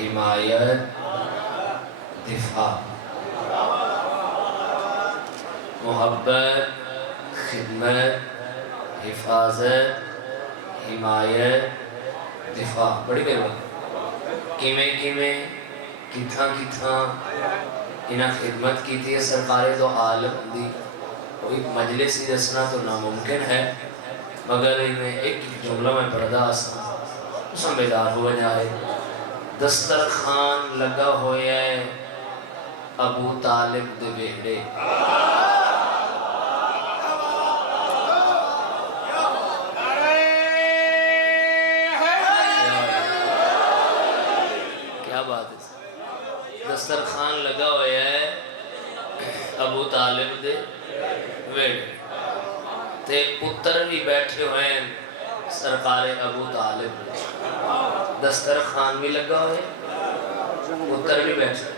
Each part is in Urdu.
حمایت دفاع محبت خدمت حفاظت حمایت دفاع بڑی مہربانی کیویں کیویں کتھاں کتھاں انہاں خدمت کی تھی سرکار دو عالم دی کوئی مجلس ہی دسنا تو ناممکن ہے مگر انہیں ایک جملہ میں پڑھدا آسان اساں بیدار ہو جائے دسترخوان لگا ہویا ہے ابو طالب دے بیڑے کیا بات ہے دسترخوان لگا ہویا ہے ابو طالب دے بیڑے تے پتر بھی بیٹھے ہوئے ہیں سرکار ابو طالب دسترخوان بھی لگا ہوئے پتر بھی بیٹھے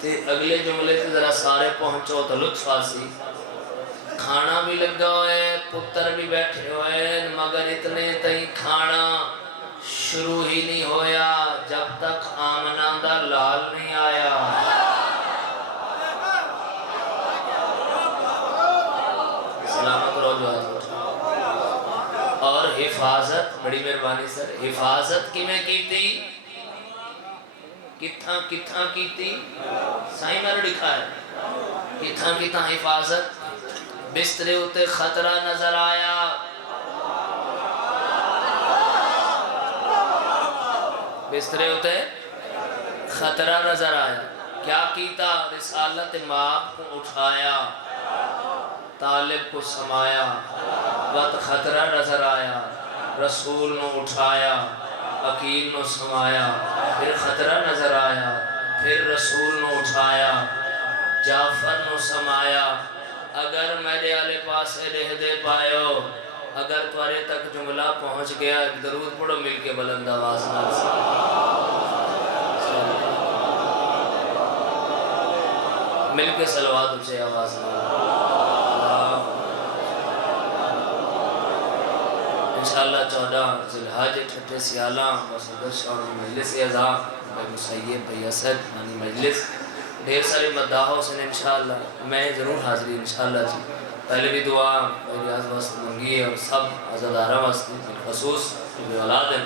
تے اگلے جملے سے ذرا سارے پہنچو تو لطف آسی کھانا بھی لگا ہوئے پتر بھی بیٹھے ہوئے مگر اتنے تئیں کھانا شروع ہی نہیں ہویا جب تک آمنہ دا لال نہیں آیا سلامت روجو اور حفاظت بڑی مہربانی سر حفاظت کی میں کی تھی کتھاں کتھاں کی تھی سائیں میں لکھا ہے کتھاں کتھاں حفاظت بسترے ہوتے خطرہ نظر آیا بسترے ہوتے خطرہ نظر آیا کیا کیتا رسالت ماں کو اٹھایا طالب کو سمایا وقت خطرہ نظر آیا رسول نو اٹھایا عقیل نو سمایا پھر خطرہ نظر آیا پھر رسول نو اٹھایا جعفر نو سمایا اگر میرے آلے پاس لہ دے پائیو اگر توارے تک جملہ پہنچ گیا درود پڑھو مل کے بلند آواز نال مل کے صلوات اچھے آواز نال انشاءاللہ 14 ذوالحج ٹھٹے سیالاں صدر شاہ مجلس اعزام بھائی مسیب بھائی اسد مانی مجلس ڈھیر سارے مداحوں سے انشاءاللہ میں ضرور حاضری انشاءاللہ جی پہلے بھی دعا ریاض واسطے منگی ہے اور سب عزدارہ واسطے خصوص جو اولاد ہیں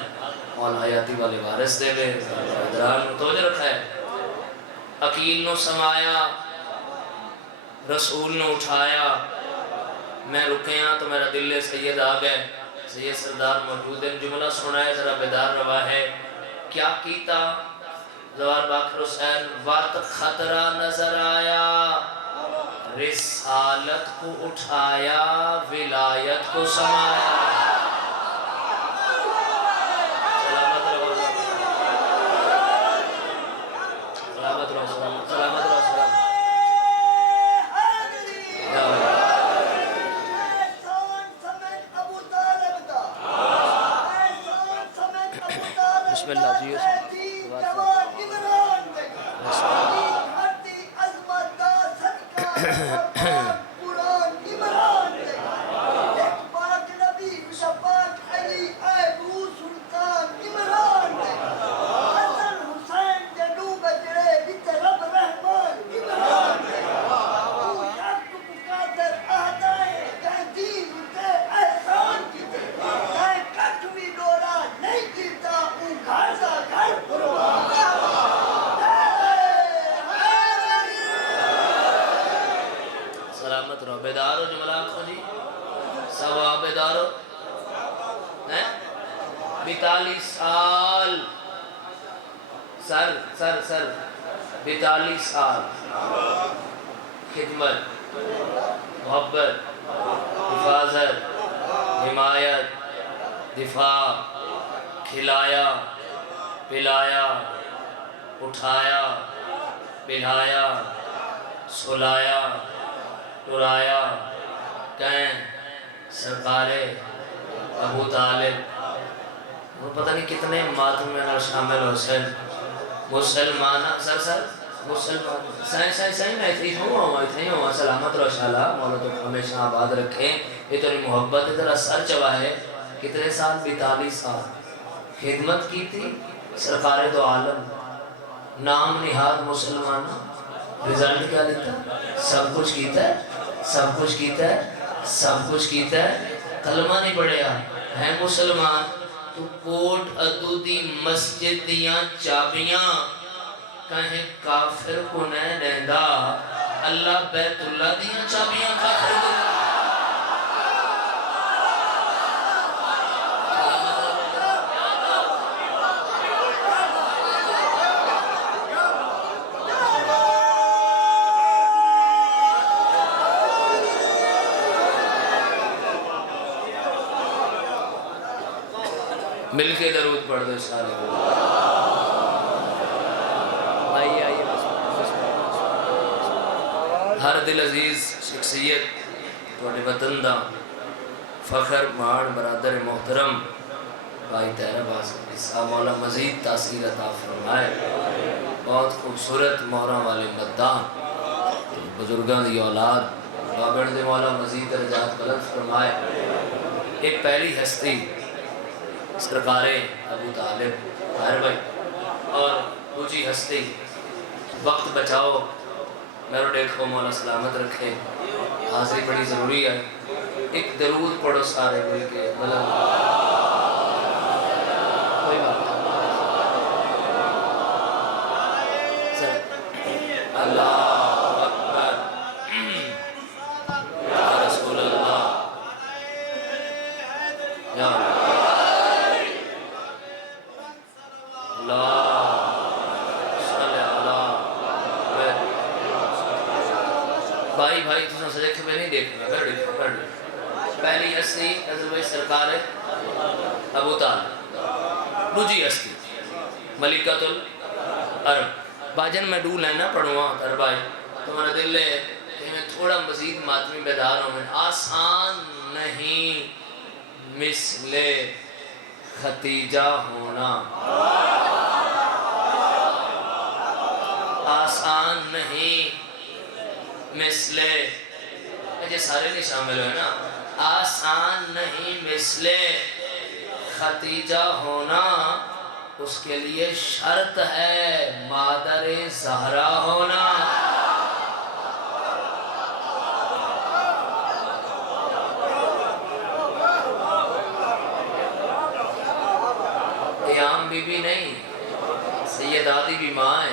مولا حیاتی والے وارث دے گئے ادران توجہ رکھا ہے عقیل نو سمایا رسول نو اٹھایا میں رکیاں تو میرا دل سید آ گئے سید سردار موجود ہیں جملہ سنائے ذرا بیدار روا ہے کیا کیتا زوار باقر حسین وقت خطرہ نظر آیا رسالت کو اٹھایا ولایت کو سمایا سلامت رہو سلامت رہو سلامت رہو بسم اللہ جی سلامت رہو بیدارو جملہ آنکھو جی سوا بیدارو 42 سال سر 42 سال خدمت محبت حفاظت حمایت دفاع کھلایا پلایا اٹھایا پلایا سلایا ٹرایا کہیں سرکارے ابو طالب وہ پتہ نہیں کتنے ماتم میں شامل حسین مسلمان سر مسلمان سائیں میں اتنی ہوں سلامت روشالہ مولا تو ہمیشہ آباد رکھیں اتنی محبت اتنا سر چوا ہے کتنے سال 42 سال خدمت کی تھی سرکار دو عالم نام نہاد مسلمان رزلٹ کیا لکھتا سب کچھ کیتا ہے سب کچھ کیتا ہے سب کچھ کیتا ہے کلمہ نہیں پڑھیا ہے مسلمان تو کوٹ ادو دی مسجد دیاں چابیاں کہیں کافر کو نہیں دیندہ اللہ بیت اللہ دیاں چابیاں کافر کو مل کے درود پڑھ دو سارے کو آئیے آئیے ہر دل عزیز شخصیت توڑے وطن دا فخر مہاڑ برادر محترم بھائی تیرہ باز اسا مولا مزید تاثیر عطا فرمائے بہت خوبصورت مہرہ والے مددان بزرگان دی اولاد بابن دے مولا مزید درجات بلند فرمائے ایک پہلی ہستی سرکار ابو طالب طاہر بھائی اور دوسری ہستی وقت بچاؤ میرے ڈیٹ کو مولا سلامت رکھے حاضری بڑی ضروری ہے ایک درود پڑھو سارے مل کے بلند کوئی بات اللہ اکبر یا رسول اللہ یا بھائی بھائی تُساں سجے کے میں نہیں دیکھنا پڑھ پہلی ہستی حضرت بھائی سرکار ابو طالب دوسری ہستی ملکۃ العرب باجن میں ڈو لینا پڑھوں تر بھائی تمہارا دل ہے کہ میں تھوڑا مزید ماتمی بیدار ہوں میں آسان نہیں مثل ختیجہ ہونا آسان نہیں مثل مجھے سارے نہیں شامل ہوئے نا آسان نہیں مثل ختیجہ ہونا اس کے لیے شرط ہے مادر زہرا ہونا عام بی بی نہیں سیداتی بھی ماں ہے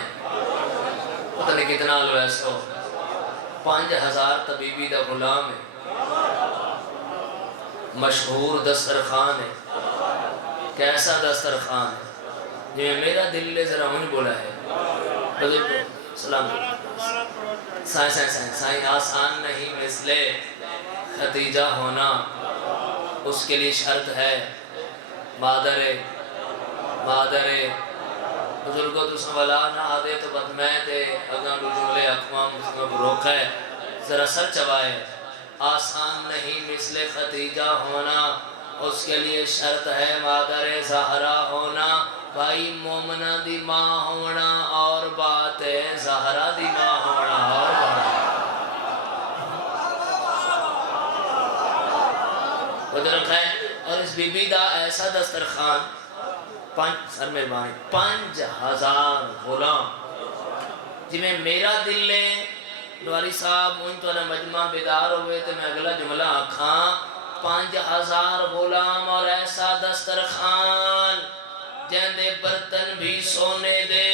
پتہ نہیں کتنا الویس ہو 5000 طبیبی دا غلام ہے مشہور دسترخوان ہے کیسا دسترخوان ہے جو میرا دل لے ذرا ہوں بولا ہے بزرگ سلام سائن آسان نہیں مثل ختیجہ ہونا اس کے لیے شرط ہے مادر بزرگوں تو سنوالا نہ آدھے تو بدمیں تے اگاں دو جملے اقوام مسلم روک ہے ذرا سر چوائے آسان نہیں مثل ختیجہ ہونا اس کے لیے شرط ہے مادر زہرا ہونا بھائی مومنہ دی ماں ہونا اور بات ہے زہرا دی ماں ہونا اور بات ہے اور اس بی بی دا ایسا دسترخوان سر میں بھائی 5000 غلام جی میں میرا دل لے دواری صاحب ان تو مجمع بیدار ہوئے تو میں اگلا جملہ آکھاں 5000 غلام اور ایسا دسترخوان جہاں دے برتن بھی سونے دے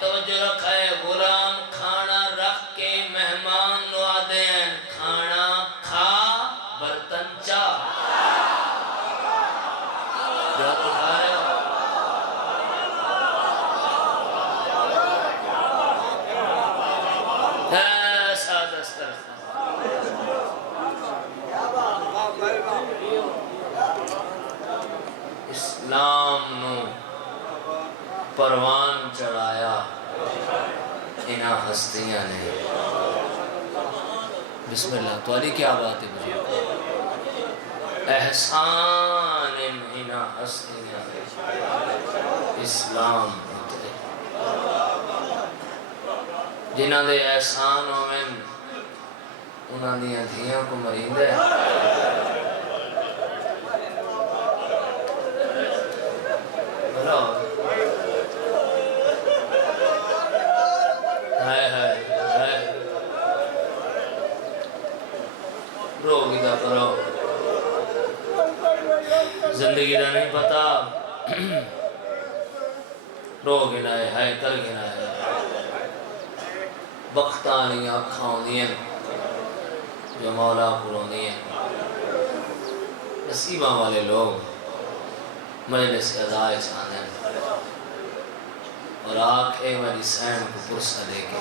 توجہ رکھائے غلام کھانا رکھ کے مہمان نوا دیں کھانا کھا برتن چاہ جواب اٹھا رہے ہو ایسا دسترخوان اسلام نو پروان چڑھایا انہاں ہستیاں نے بسم اللہ تو علی کیا بات ہے بزرگ احسان انہاں ہستیاں نے اسلام ہوتے جنہاں دے احسان ہوئے انہاں دیاں دھیاں کو مریندے بھلا زندگی دا نہیں پتا رو گنائے ہے کر گنائے وقتانی آنکھاں ہوندی ہیں جو مولا پر ہوندی ہیں نصیبہ والے لوگ مجلس ادائے چاہتے ہیں اور آنکھیں میری سین کو پرسہ دے کے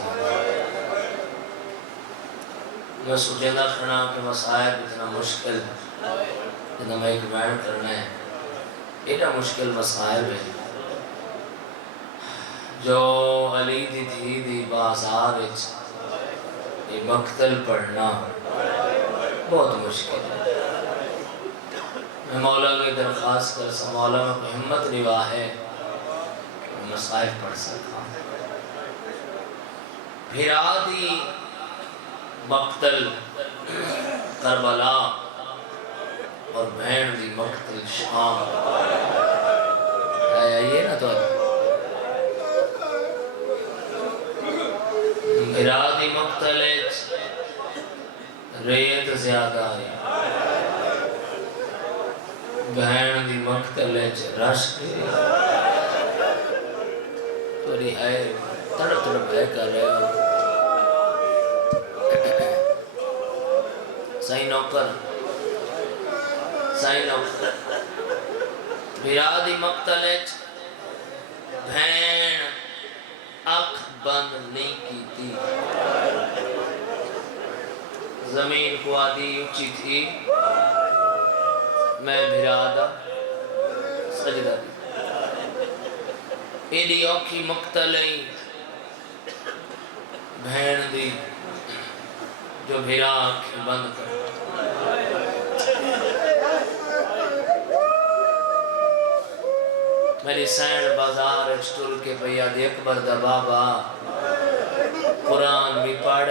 میں سوچیدہ کھڑا کہ مسائب اتنا مشکل اتنا میں ایک بیان کرنا ہے اتنا مشکل مسائب ہے جو علی دی تھی دی بازار یہ مقتل پڑھنا بہت مشکل ہے میں مولا کی درخواست کر سا مولا میں کوئی ہمت نواہ ہے مسائل پڑھ سکتا ہوں بھیرا دی مقتل کربلا اور بہن دی مقتل شام یہ نا تو بھیرا دی مقتل ریت زیادہ ہے بہن دی مقتل رشک تو رہے تڑپ تڑپ ہے کر رہے ہو صحیح نوکر بھیرادی مقتل بہن اکھ بند نہیں کی تھی زمین کو آدھی اچھی تھی میں بھیرادا سجدہ دی ایڈی اوکھی مقتلیں بہن دی جو بھیرا آنکھیں بند کر میری سین بازار اچھتر کے پیا دی اکبر دا بابا قرآن بھی پڑھ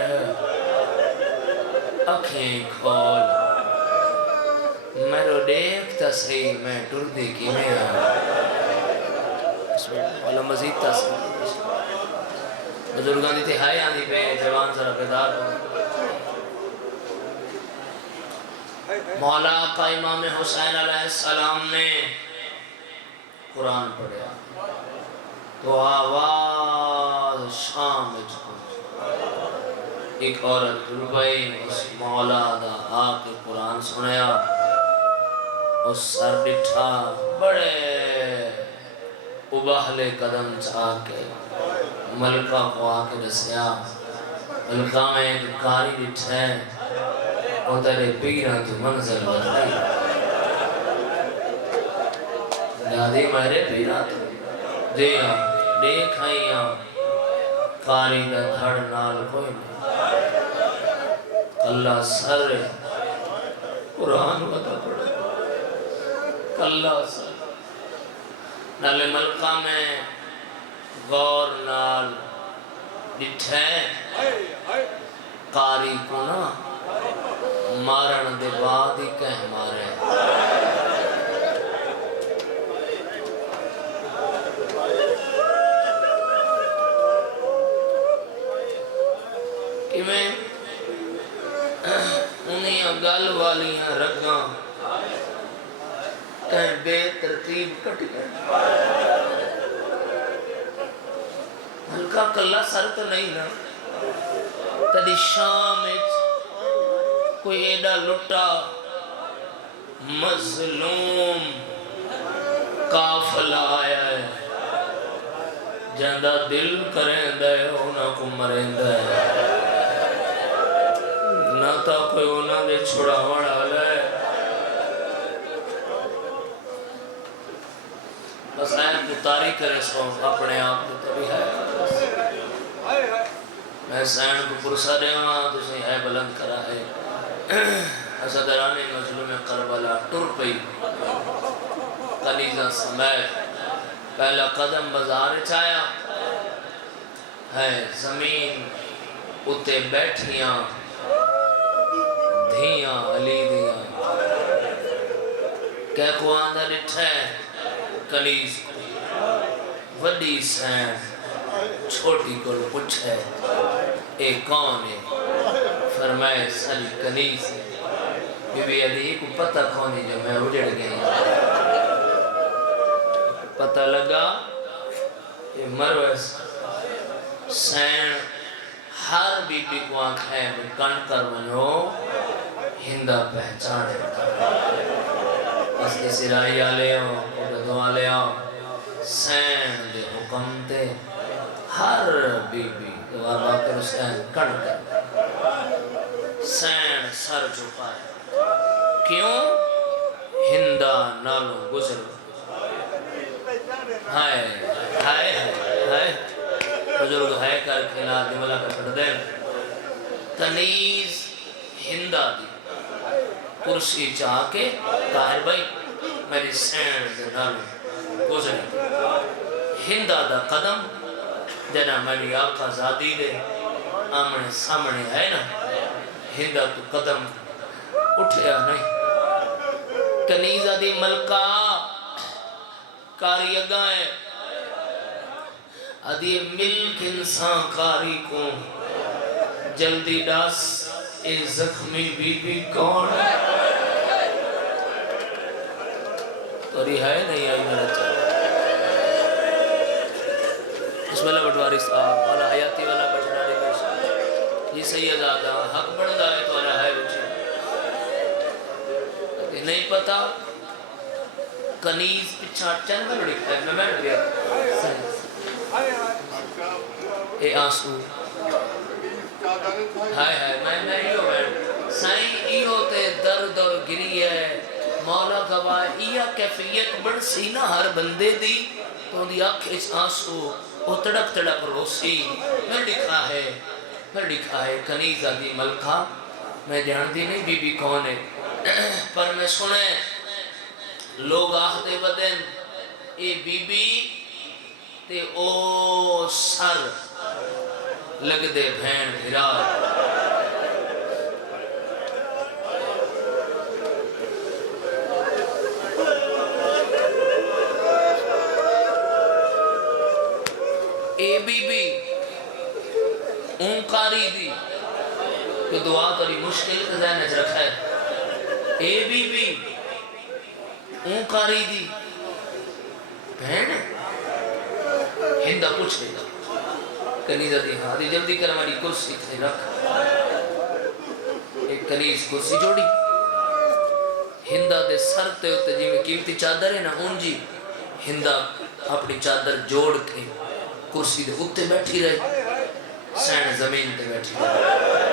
اکھیں کھول میں رو دیکھتا صحیح میں ٹر دے کی میں والا مزید تاثیر بزرگان دی تہائی آندھی پہ جوان ذرا بیدار ہو مولا کا امام حسین علیہ السلام نے قرآن پڑھیا تو آواز شام ایک عورت ربائی اس مولا دا آکے قرآن سنیا اس سر بٹھا بڑے اباہلے قدم چاہ کے ملکہ کو آکے دسیا ملکہ میں ایک کاری بٹھے اور تیرے پیران تو منزل بدلائی دادی میرے پیران تو دیکھائیاں کاری دا دھڑ نال کوئی نہیں اللہ سر قرآن بتا پڑا اللہ سر نالے ملکہ میں غور نال ڈٹھے قاری کو نا مارن دے بعد ہی کہہ مارے کہ میں انہیں گل والیاں رگاں کہیں بے ترتیب کٹ گئے ہلکا کلہ سر تو نہیں نا تدی شام کوئی ایڈا لٹا مظلوم قافلہ آیا ہے جاندہ دل کریں دے ہونا کو مریں دے نہ تا کوئی ہونا دے چھوڑا وڑا لے بس آئین متاری کرے سو اپنے آپ کو تبھی ہے میں سین کو پرسا دے وہاں تو سے ہے بلند کرا ہے حسدرانی مظلوم کربلا ٹر پئی کنیزہ سمیت پہلا قدم بازار چایا ہے زمین اتے بیٹھیاں دھیاں علی دیاں کہ کو آندھا لٹھے کنیز وڈی سین چھوٹی کو پوچھے اے کون ہے فرمائے ساری کنیز بی بی علی کو پتہ کھونی جو میں اجڑ گئی پتہ لگا یہ مرویس سین ہر بی بی کو آنکھ ہے میں کن کر بنو ہندہ پہچانے بس کسی رائی آلے ہو قددوں آلے ہو سین دے حکم تے ہر بی بی دوار واقع حسین کن کر سین سر جھکائے کیوں ہندہ نالوں گزر ہائے ہائے ہائے بزرگ ہے کر کھلا دیولا کا پڑھ دیں کنیز ہندہ دی کرسی چاہ کے کہا بھائی میری سین دے نالوں گزر ہندہ دا قدم جنا میری آقا زادی دے آمنے سامنے ہے نا ہندہ تو قدم اٹھیا نہیں کنیزہ دی ملکہ کاری اگائیں ادھی ملک انسان کاری کو جلدی ڈاس اے زخمی بی بی کون ہے توری ہے نہیں آئی میرا چاہتا اس والا بٹواری صاحب والا حیاتی والا بچناری بیشا یہ سید آدھا حق بڑھتا ہے تو والا ہے رچے نہیں پتا کنیز پچھا چند بڑی ہے میں بیٹھ گیا اے آنسو ہائے ہائے میں ایو بیٹھ سائیں ایو تے درد اور گری ہے مولا گواہ ایا کیفیت بڑھ سی نا ہر بندے دی تو دی آنکھ اس آنسو وہ تڑپ تڑپ روسی میں لکھا ہے کنیزہ دی ملکہ میں جان دی نہیں بی بی کون ہے پر میں سنے لوگ آہدے بدن اے بی بی تے او سر لگ دے بھین بھرا اے بی بی اونکاری دی کہ دعا کری مشکل کا ذہنج رکھا ہے اے بی بی اونکاری دی بہن ہندہ پوچھ لے گا کنیزہ دی ہاں دی جلدی کر ہماری کرسی تھے رکھ ایک کنیز کرسی جوڑی ہندہ دے سر تے ہوتے جی میں قیمتی چادر ہے نا ان جی ہندہ اپنی چادر جوڑ کے کرسی دے اتے بیٹھی رہے سین زمین تے بیٹھی رہے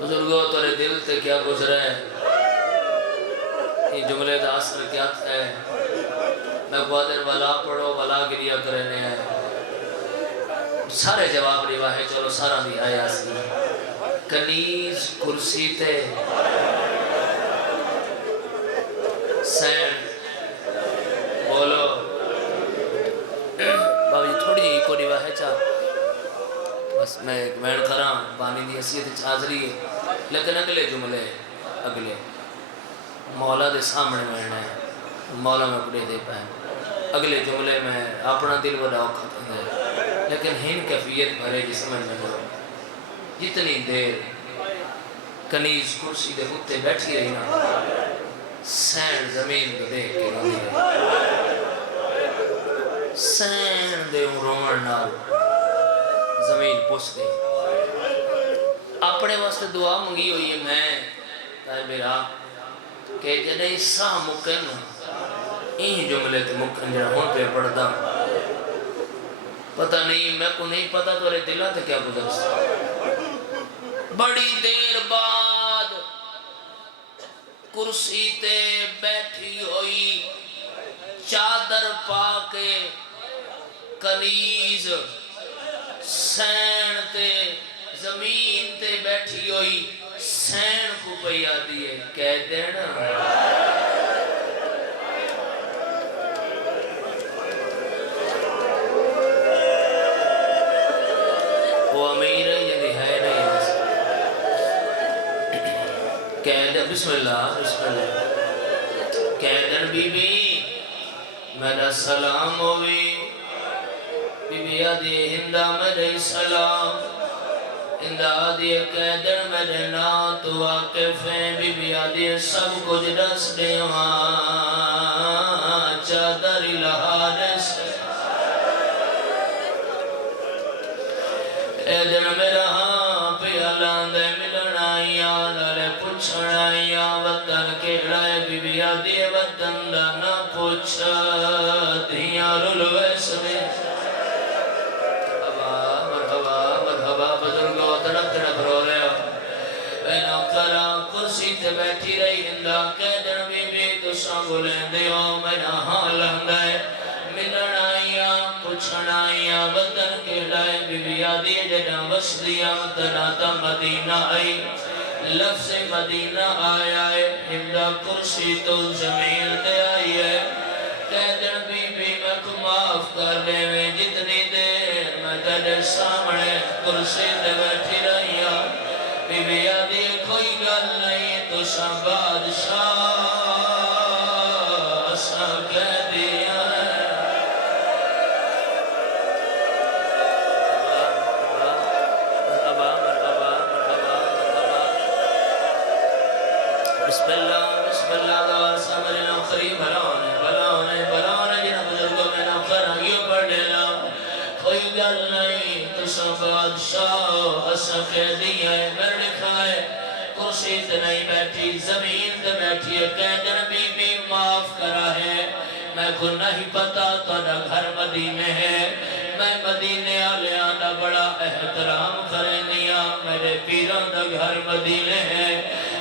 بزرگوں تورے دل تے کیا گزرے یہ جملے دا اثر کیا ہے میں قوادر والا پڑھو والا گریا کرنے ہیں سارے جواب رواہے چلو سارا بھی آیا سی کنیز کرسی تے سین بولو بابا جی تھوڑی جی کو رواہے چاہ بس میں ایک مین کراں بانی دی حیثیت حاضری ہے لیکن اگلے جملے اگلے مولا دے سامنے ملنا ہے مولا میں بڑے دے پائیں اگلے جملے میں اپنا دل بڑا اوکھت ہے لیکن ہن کیفیت بھرے جی سمجھ میں گو جتنی دیر کنیز کرسی دے ہوتے بیٹھی رہی نا سین زمین کو دیکھ کے روی رہی سین دے رومن نال زمین پوچھ گئی اپنے واسطے دعا منگی ہوئی ہے میں طالب راہ کہ جنہیں ساہ مکن این جملے تے مکن جنہیں ہون پہ پڑھتا پتہ نہیں میں کو نہیں پتہ تو رہے دلہ تے کیا گزر سکتا بڑی دیر بعد کرسی تے بیٹھی ہوئی چادر پا کے کنیز سین تے زمین تے بیٹھی ہوئی سین کو پیا دیئے کہہ دینا وہ امیر ہے یا ہے نہیں کہہ دے بسم اللہ کہہ دن بی بی میرا سلام ہوئی بی بی آدھی ہندہ میرے سلام ہندہ آدھی قیدر میرے نا تو واقف ہیں بی بی آدھی سب کچھ دس دیوان چادر لہارس قیدر میرا ہاں پیالان دے ملن آئیاں نالے پوچھن آئیاں وطن کے رائے بی بی آدھی وطن دا نہ پوچھ دھیاں رلوے سمیں کرسی تے بیٹھی رہی ہندہ قیدر بی بی تو سانگولیں دیو میں نہ حال ہندائے ملن آئیاں پوچھن آئیاں وطن کے لائے بی بی آدھی جنہ وسدیاں وطناتا مدینہ آئی لفظ مدینہ آیا ہے ہندہ کرسی تو زمین تے آئی ہے قیدر بی بی میں کو معاف کر لے میں جتنی دیر میں تیرے سامنے کرسی تے بیٹھی رہی ہوں بی بی آدھی کوئی گل نہیں تو سا بادشاہ سا کہہ دیا ہے بسم اللہ دعا سامنے نوکری بھلانے جنہ بزرگوں میں نوکر آگیوں پڑھ لینا کوئی گل نہیں تو سا بادشاہ اسا کہہ دیا ہے میں لکھا ہے کرسی تے نہیں بیٹھی زمین تے بیٹھی ہے قیدر بی بی معاف کرا ہے میں کو نہیں پتا تھوڑا گھر مدینے ہے میں مدینے آلیاں دا بڑا احترام کریں دیا میرے پیران دا گھر مدینے ہے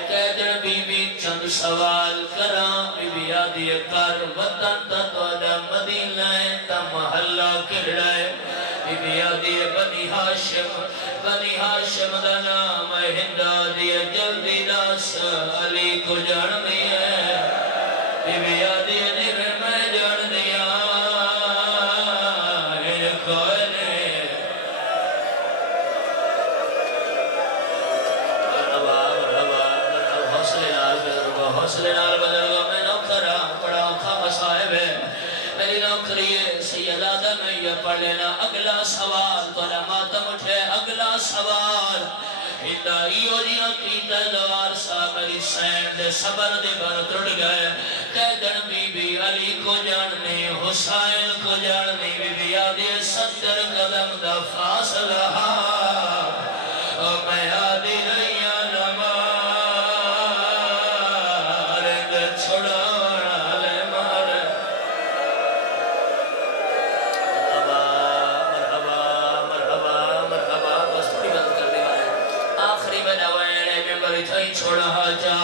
قیدر بی بی چند سوال کرام بی بی آدھی کر وطن تا تھوڑا مدینہ ہے تا محلہ کڑا ہے بی بی آدھی بنی ہاشم دا نام ہندہ دی جلدی داس علی کو جان دیا بی بی آدھی نر میں جان دیا حوصلے نال بزرگوں میں نوکرہ بڑا اوکھا مسائب ہے میری نوکری ہے سیدادہ میں یہ پڑھ لینا اگلا سوال تو ماتم اٹھے اگلا سوال ہداییوں جیاں کیتا دوار سا میری سین دے صبر دے بر ترڑ گئے قیدر بی بی علی کو جاننے حسین کو جاننے بی بی آدھی 70 قدم دا فاصلہ میں آدھی رہیاں چھوڑا جا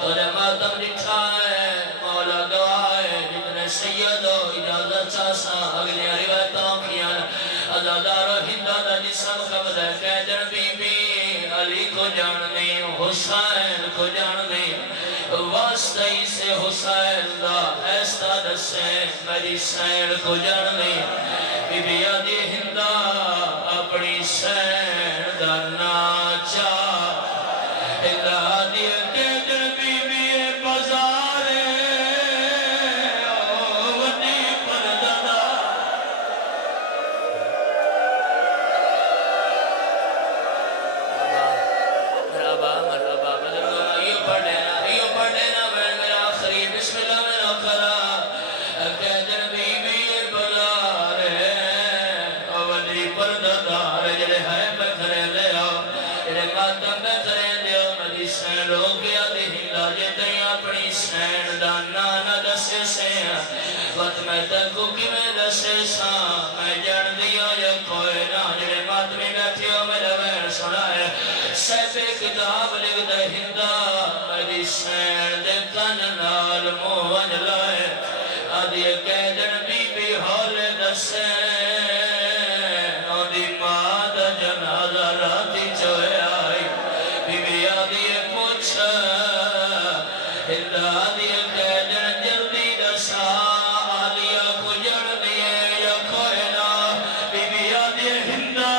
اور ماتم لکھا ہے مولا گواہ ہے جتنے سید و اجازت چاسا اگلی روایتوں کیا ازادار و ہندہ دا جسم قبض ہے قیدر بی بی علی کو جاننے حسین کو جاننے واسطہی سے حسین دا ایسا دسے میری سین کو جاننے بی بی آدھی ہندہ اپنی سین دا ناچا قیدر بی بی بازارے ونی پردہ مرحبا بزرگوں یہ پڑھ لینا میرا آخری بسم اللہ میں نوکرہ قیدر بی بی بازارے ونی پردہ جلے ہے پکھرے لے آؤ جلے ماتم پکھرے سین ہو گیا دے ہندہ جتیں اپنی سین دانا نہ دسے سین وقت میں تکو کی میں دسے سان میں جان دیا یا کوئی نہ جڑے مات میں بیٹھے ہو میرا وین سنا ہے سیپے کتاب لکھ دے ہندہ میری سین دے کننال موہن لائے آدھی قیدر بی بی حال دسے آدھی مات جنازہ راتی چوئے آئی بی بی آدھی آدھی قیدر جلدی دسا آلیا کو جڑ دیئے یا کوئی نہ بی بی آدھی ہندہ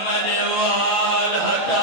مجھے وال ہٹا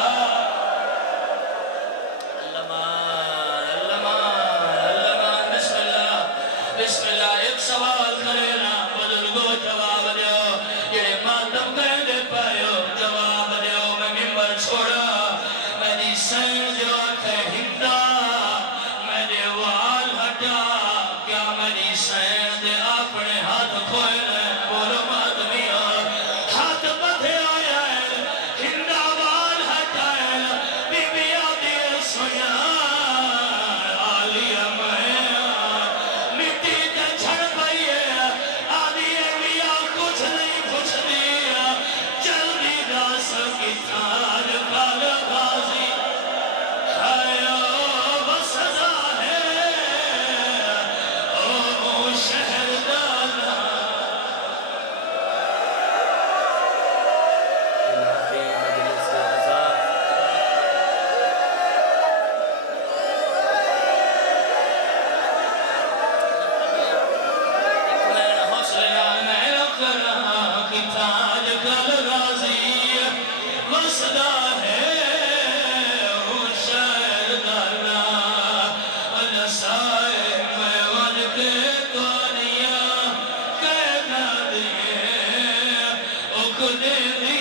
وسدا ہے وہ شہر دانا نسائے میں ون کے توانیاں کہنا دیئے او خودے دی